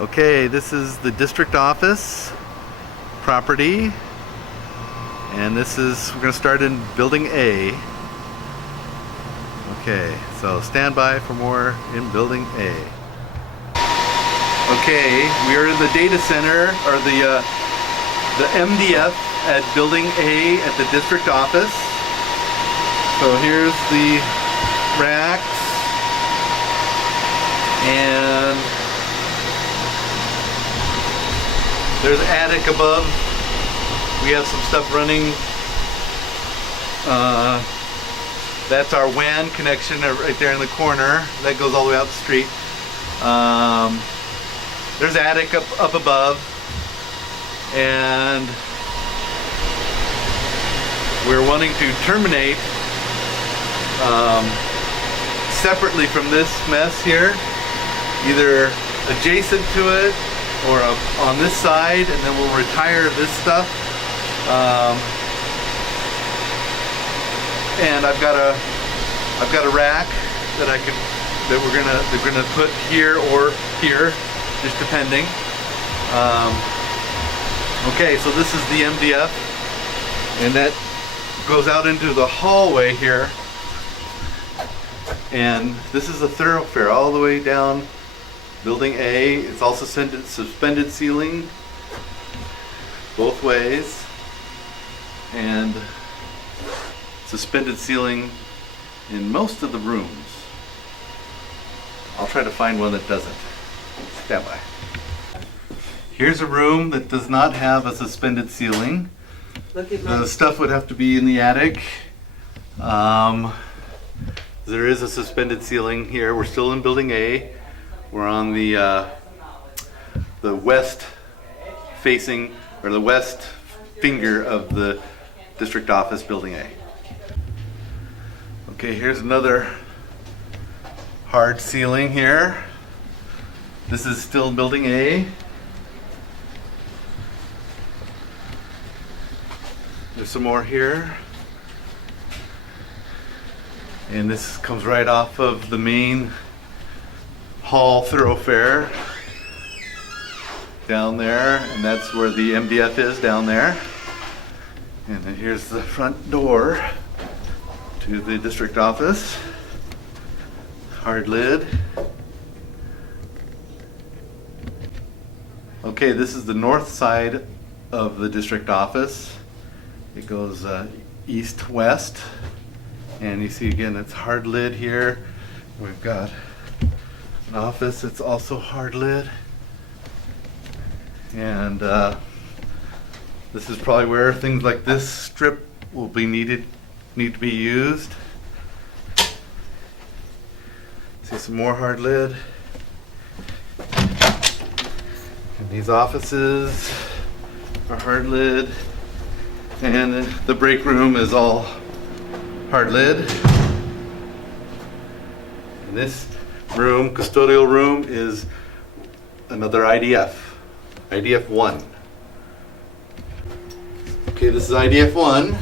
Okay, this is the district office property, and we're going to start in building A. Okay, so stand by for more in building A. Okay, we are in the data center, or the MDF at building A at the district office. So here's the racks, and there's attic above. We have some stuff running. That's our WAN connection right there in the corner. That goes all the way out the street. There's attic up above, and we're wanting to terminate separately from this mess here, either adjacent to it or on this side, and then we'll retire this stuff. And I've got a rack that we're gonna put here or here, just depending. Okay, so this is the MDF, and that goes out into the hallway here. And this is a thoroughfare all the way down building A. It's also suspended ceiling both ways, and suspended ceiling in most of the rooms. I'll try to find one that doesn't. Stand by. Here's a room that does not have a suspended ceiling. The stuff would have to be in the attic. There is a suspended ceiling here. We're still in building A. We're on the west facing, or the west finger of the district office, building A. Okay, here's another hard ceiling here. This is still building A. There's some more here. And this comes right off of the main hall thoroughfare down there, and that's where the MDF is, down there. And then here's the front door to the district office. Hard lid. Okay, this is the north side of the district office. It goes east-west. And you see again, it's hard lid here. We've got an office that's also hard lid. And this is probably where things like this strip will be need to be used. See some more hard lid. And these offices are hard lid. And the break room is all hard lid. And this room, custodial room, is another IDF. IDF 1. Okay, this is IDF 1.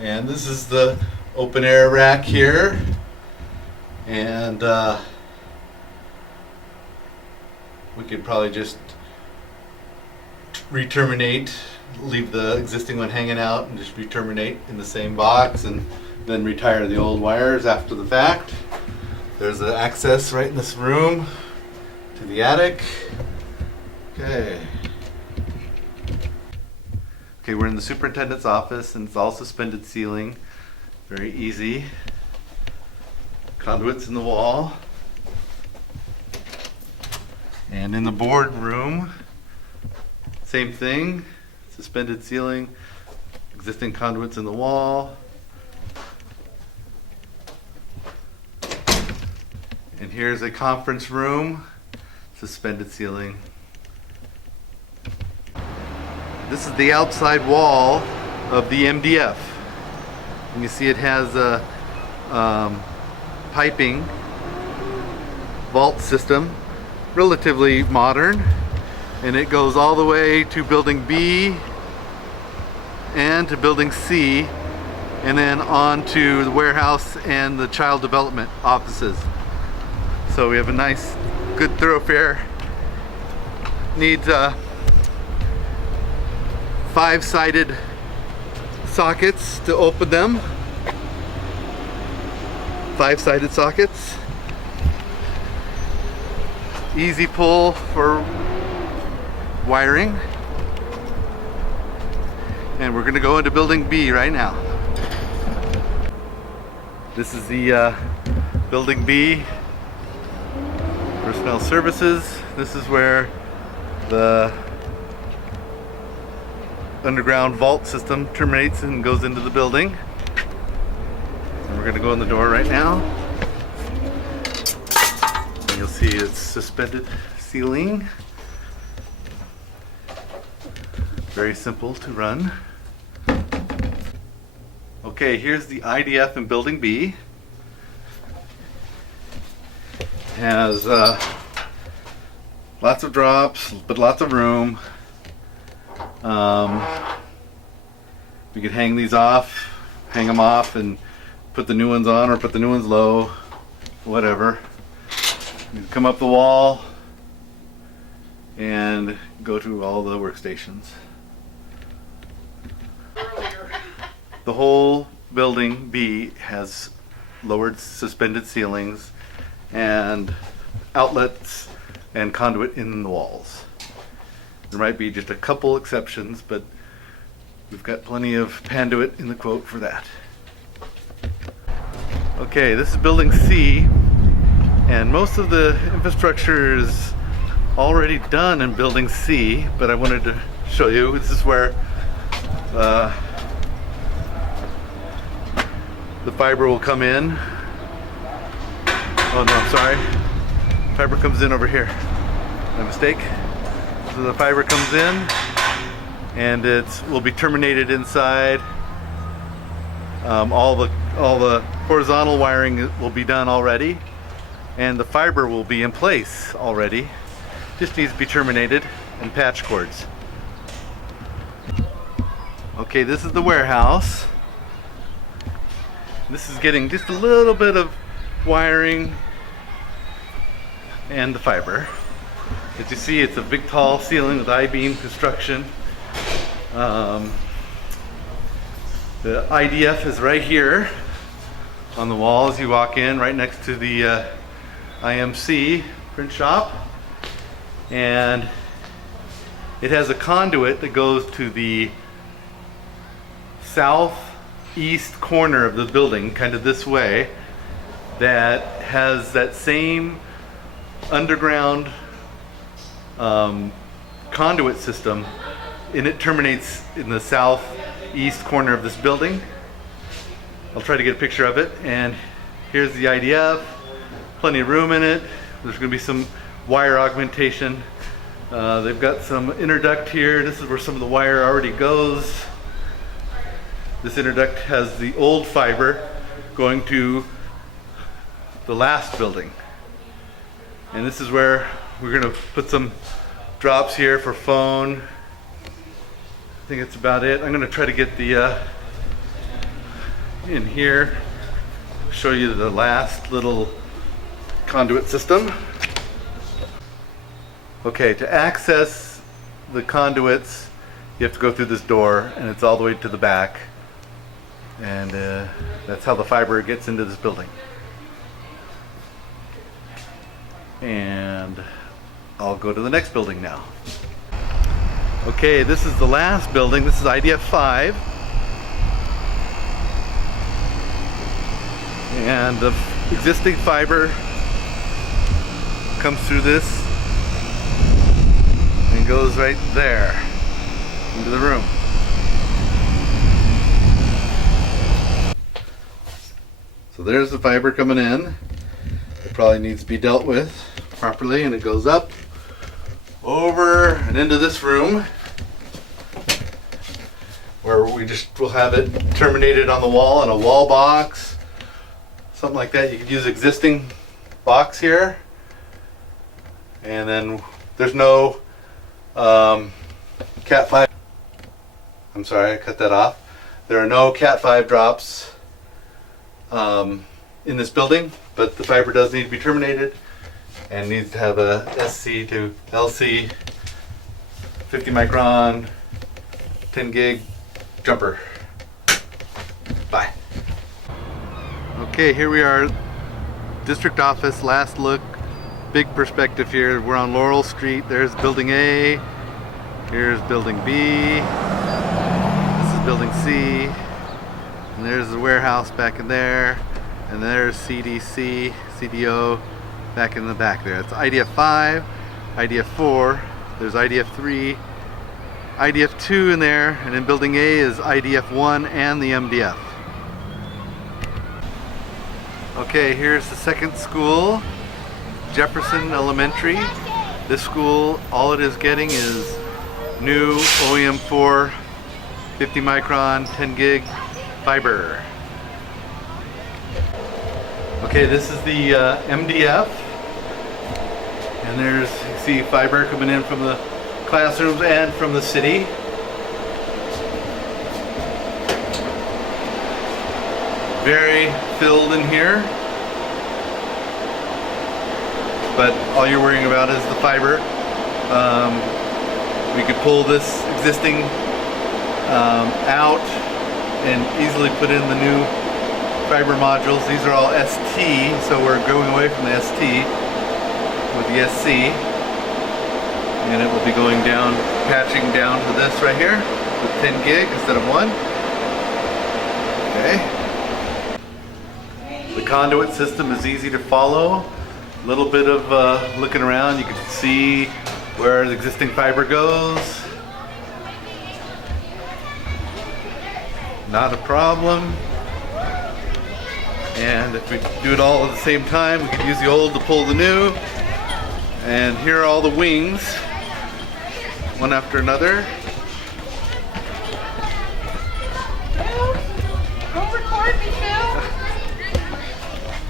And this is the open air rack here. And we could probably just re-terminate, leave the existing one hanging out and just re-terminate in the same box, and then retire the old wires after the fact. There's the access right in this room to the attic. Okay, we're in the superintendent's office, and it's all suspended ceiling. Very easy. Conduits in the wall. And in the board room, same thing. Suspended ceiling, existing conduits in the wall. And here's a conference room, suspended ceiling. This is the outside wall of the MDF. And you see it has a piping vault system, relatively modern. And it goes all the way to building B and to building C, and then on to the warehouse and the child development offices. So we have a nice good thoroughfare needs 5-sided sockets to open them. 5-sided sockets. Easy pull for wiring. And we're going to go into building B right now. This is the building B, personnel services. This is where the underground vault system terminates and goes into the building. And we're going to go in the door right now. And you'll see it's suspended ceiling. Very simple to run. Okay, here's the IDF in building B. Has lots of drops, but lots of room. We could hang these off, hang them off and put the new ones on, or put the new ones low, whatever. You can come up the wall and go to all the workstations. The whole building B has lowered suspended ceilings and outlets and conduit in the walls. There might be just a couple exceptions, but we've got plenty of panduit in the quote for that. Okay, this is building C, and most of the infrastructure is already done in building C, but I wanted to show you. This is where the fiber will come in. Oh no, I'm sorry. Fiber comes in over here. My mistake. So the fiber comes in and it will be terminated inside. All the horizontal wiring will be done already, and the fiber will be in place already. Just needs to be terminated and patch cords. Okay, this is the warehouse. This is getting just a little bit of wiring and the fiber. As you see, it's a big tall ceiling with I-beam construction. The IDF is right here on the wall as you walk in, right next to the IMC print shop. And it has a conduit that goes to the southeast corner of the building, kind of this way, that has that same underground conduit system, and it terminates in the southeast corner of this building. I'll try to get a picture of it. And here's the IDF, plenty of room in it. There's going to be some wire augmentation. They've got some interduct here. This is where some of the wire already goes. This interduct has the old fiber going to the last building. And this is where we're going to put some drops here for phone. I think that's about it. I'm going to try to get the in here, show you the last little conduit system. Okay, to access the conduits, you have to go through this door, and it's all the way to the back. And that's how the fiber gets into this building. And I'll go to the next building now. Okay, this is the last building. This is IDF 5. And the existing fiber comes through this and goes right there into the room. So there's the fiber coming in. It probably needs to be dealt with properly, and it goes up, over, and into this room where we just will have it terminated on the wall in a wall box, something like that. You could use existing box here, and then there's no Cat 5. I'm sorry, I cut that off. There are no Cat 5 drops in this building, but the fiber does need to be terminated, and needs to have a SC to LC 50 micron 10 gig jumper. Bye. Okay, here we are, district office, last look, big perspective here. We're on Laurel Street. There's building A, here's building B, this is building C, and there's the warehouse back in there, and there's CDC, CDO back in the back there. It's IDF 5, IDF 4, there's IDF 3, IDF 2 in there, and in building A is IDF 1 and the MDF. Okay, here's the second school, Jefferson Elementary. This school, all it is getting is new OEM4 50 micron 10 gig fiber. Okay, this is the MDF, and there's, you see fiber coming in from the classrooms and from the city. Very filled in here, but all you're worrying about is the fiber. We could pull this existing out and easily put in the new fiber modules. These are all ST, so we're going away from the ST with the SC, and it will be going down, patching down to this right here with 10 gig instead of 1. Okay. The conduit system is easy to follow. A little bit of looking around, you can see where the existing fiber goes. Not a problem. And if we do it all at the same time, we could use the old to pull the new. And here are all the wings, one after another. Don't record me, Phil.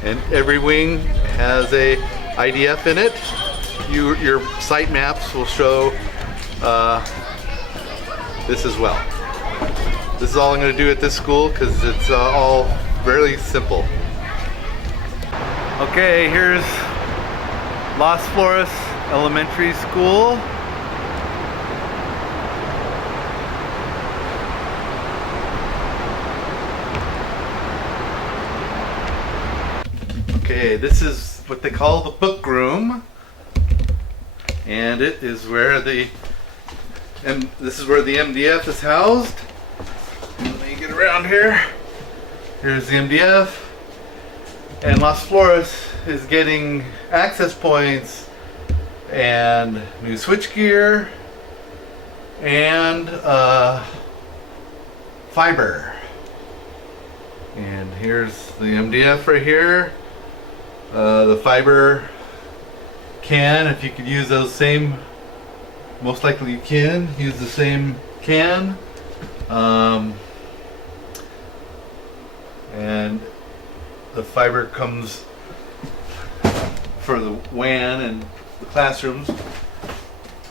And every wing has a IDF in it. Your site maps will show this as well. This is all I'm going to do at this school because it's all fairly simple. Okay, here's Las Flores Elementary School. Okay, this is what they call the book room, and it is where this is where the MDF is housed. Let me get around here. Here's the MDF, and Las Flores is getting access points and new switchgear and fiber. And here's the MDF right here. The fiber can, if you could use those same, most likely you can use the same can. And the fiber comes for the WAN and the classrooms.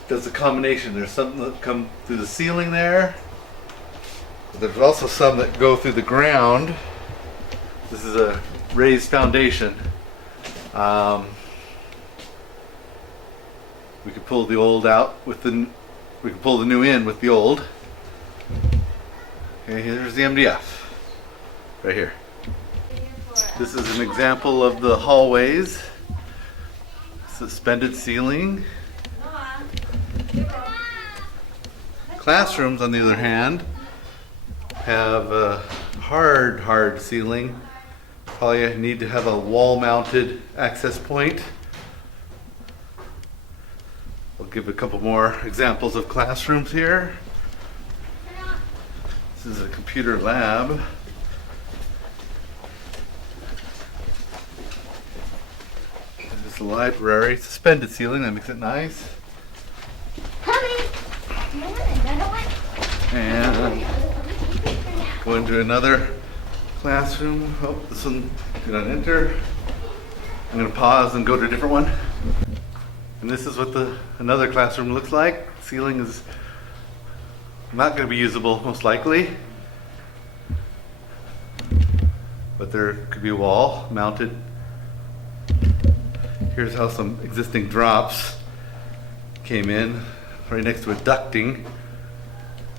Does a combination. There's some that come through the ceiling there. There's also some that go through the ground. This is a raised foundation. We could pull the old out with the, we could pull the new in with the old. Okay, here's the MDF right here. This is an example of the hallways. Suspended ceiling. Classrooms, on the other hand, have a hard ceiling. Probably need to have a wall-mounted access point. I'll give a couple more examples of classrooms here. This is a computer lab. This is a library. Suspended ceiling, that makes it nice. And go into another classroom. Oh, this one did not enter. I'm going to pause and go to a different one. And this is what another classroom looks like. Ceiling is not going to be usable, most likely. But there could be a wall mounted. Here's how some existing drops came in, right next to a ducting.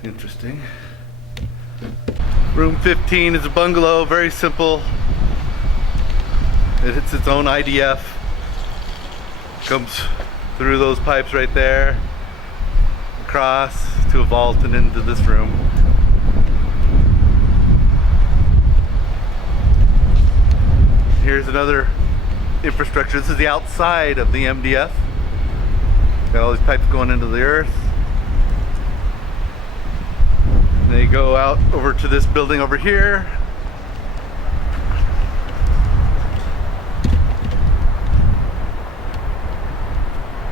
Interesting. Room 15 is a bungalow, very simple. It hits its own IDF. Comes through those pipes right there, across to a vault and into this room. Here's another infrastructure. This is the outside of the MDF. Got all these pipes going into the earth. They go out over to this building over here.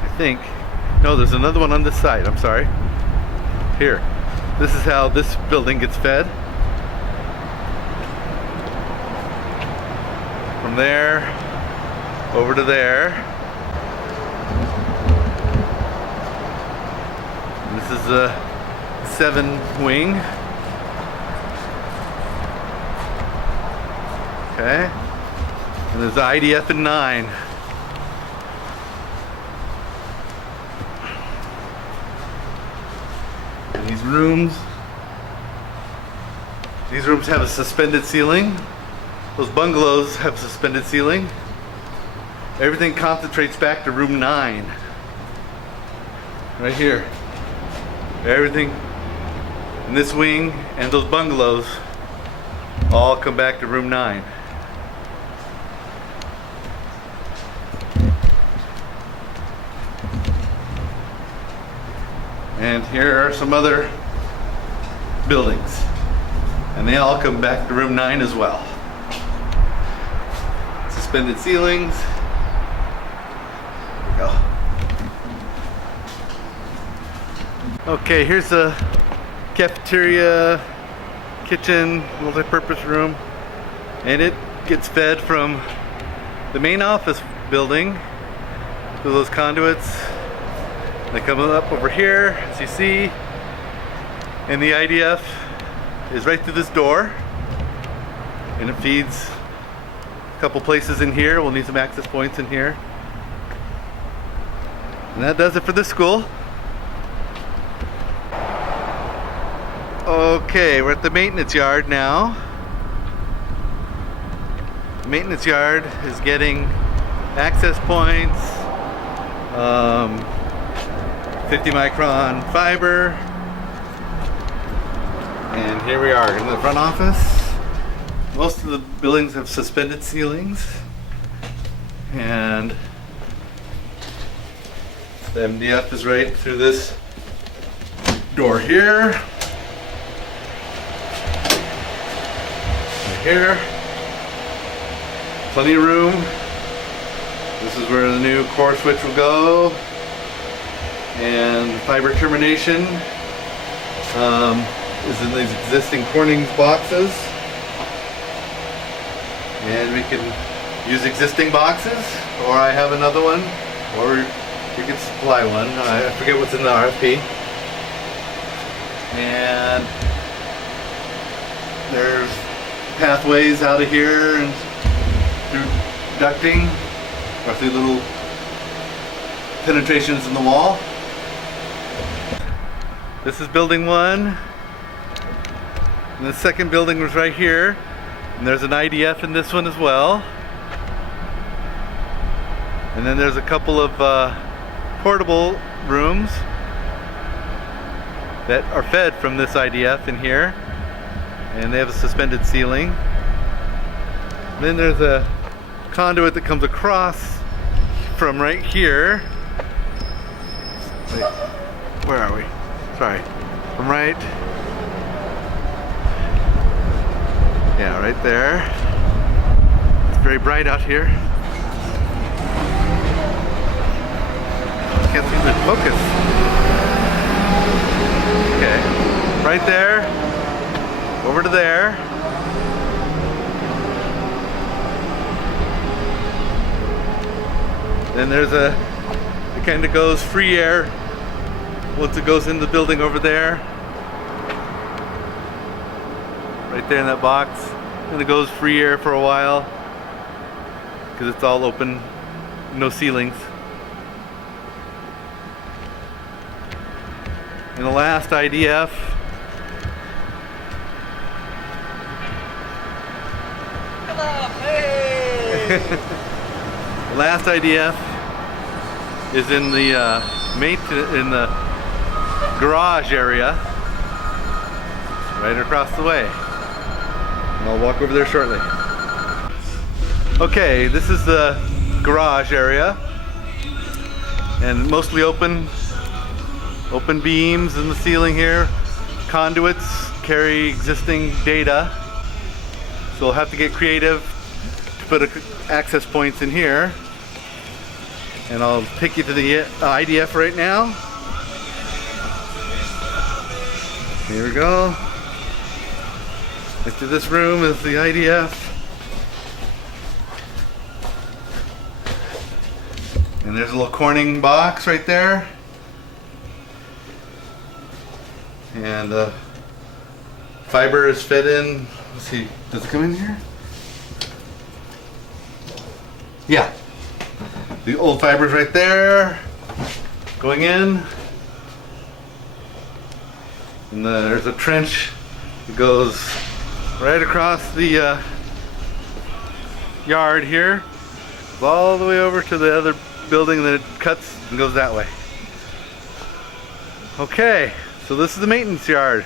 I think. No, there's another one on this side. I'm sorry. Here. This is how this building gets fed. From there over to there. This is a 7 wing. Okay. And there's the IDF in 9. And these rooms have a suspended ceiling. Those bungalows have suspended ceiling. Everything concentrates back to room 9. Right here. Everything in this wing and those bungalows all come back to room 9. And here are some other buildings. And they all come back to room 9 as well. Suspended ceilings. There we go. Okay, here's a cafeteria, kitchen, multi-purpose room. And it gets fed from the main office building through those conduits. They come up over here, as you see. And the IDF is right through this door. And it feeds a couple places in here. We'll need some access points in here. And that does it for this school. Okay, we're at the maintenance yard now. The maintenance yard is getting access points, 50 micron fiber, and here we are in the front office. Most of the buildings have suspended ceilings, and the MDF is right through this door here. Right here. Plenty of room. This is where the new core switch will go. And fiber termination is in these existing Corning's boxes. And we can use existing boxes, or I have another one, or you can supply one. I forget what's in the RFP. And there's pathways out of here and through ducting, or through little penetrations in the wall. This is building 1. And the second building was right here. And there's an IDF in this one as well. And then there's a couple of portable rooms that are fed from this IDF in here. And they have a suspended ceiling. Then there's a conduit that comes across from right here. Wait, where are we? Sorry. From right. Yeah, right there. It's very bright out here. Can't seem to focus. Okay. Right there. Over to there. Then there's it kind of goes free air once it goes into the building over there. Right there in that box. And it goes free air for a while because it's all open no ceilings. And the last IDF the last IDF is in the in the garage area, right across the way. And I'll walk over there shortly. Okay, this is the garage area, and mostly open beams in the ceiling here. Conduits carry existing data, so we'll have to get creative to put access points in here. And I'll take you to the IDF right now. Here we go. Into this room is the IDF. And there's a little Corning box right there. And fiber is fed in. Let's see, does it come in here? Yeah. The old fiber's right there, going in. And there's a trench that goes right across the yard here, all the way over to the other building, and then it cuts and goes that way. Okay, so this is the maintenance yard.